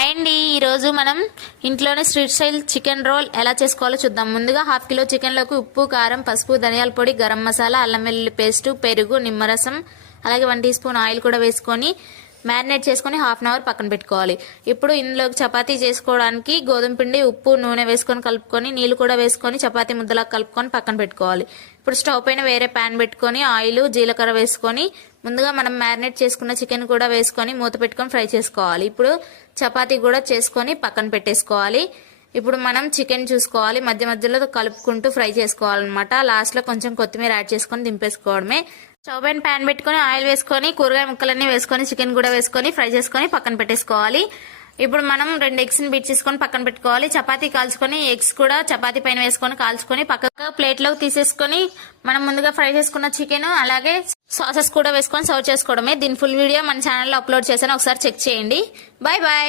Hi అండి, ఈరోజు మనం ఇంట్లోనే స్ట్రీట్ స్టైల్ చికెన్ రోల్ ఎలా చేసుకోవాలో చూద్దాం. ముందుగా 1/2 కిలో చికెన్లోకి ఉప్పు, కారం, పసుపు, ధనియాల పొడి, గరం మసాలా, అల్లం వెల్లుల్లి పేస్టు, పెరుగు, నిమ్మరసం, అలాగే 1 టీ స్పూన్ ఆయిల్ కూడా వేసుకొని మ్యారినేట్ చేసుకొని 1/2 అవర్ పక్కన పెట్టుకోవాలి. ఇప్పుడు ఇందులోకి చపాతీ చేసుకోవడానికి గోధుమ పిండి, ఉప్పు, నూనె వేసుకొని కలుపుకొని నీళ్లు కూడా వేసుకొని చపాతీ ముద్దలా కలుపుకొని పక్కన పెట్టుకోవాలి. ఇప్పుడు స్టవ్ పైన వేరే ప్యాన్ పెట్టుకొని ఆయిల్, జీలకర్ర వేసుకొని ముందుగా మనం మ్యారినేట్ చేసుకున్న చికెన్ కూడా వేసుకొని మూత పెట్టుకొని ఫ్రై చేసుకోవాలి. ఇప్పుడు చపాతీ కూడా చేసుకొని పక్కన పెట్టేసుకోవాలి. ఇప్పుడు మనం చికెన్ చూసుకోవాలి, మధ్య మధ్యలో కలుపుకుంటూ ఫ్రై చేసుకోవాలన్నమాట. లాస్ట్ లో కొంచెం కొత్తిమీర యాడ్ చేసుకొని దింపేసుకోవడమే. స్టవ్ పైన ప్యాన్ పెట్టుకొని ఆయిల్ వేసుకొని కూరగాయ ముక్కలన్నీ వేసుకొని చికెన్ కూడా వేసుకొని ఫ్రై చేసుకొని పక్కన పెట్టేసుకోవాలి. ఇప్పుడు మనం 2 ఎగ్స్ ని బీట్ చేసుకొని పక్కన పెట్టుకోవాలి. చపాతీ కాల్చుకొని ఎగ్స్ కూడా చపాతీ పైన వేసుకొని కాల్చుకొని పక్కగా ప్లేట్ లోకి తీసేసుకొని మనం ముందుగా ఫ్రై చేసుకున్న చికెన్ అలాగే సాసెస్ కూడా వేసుకొని సర్వ్ చేసుకోవడమే. దీని ఫుల్ వీడియో మన ఛానల్లో అప్లోడ్ చేశాను, ఒకసారి చెక్ చేయండి. Bye bye.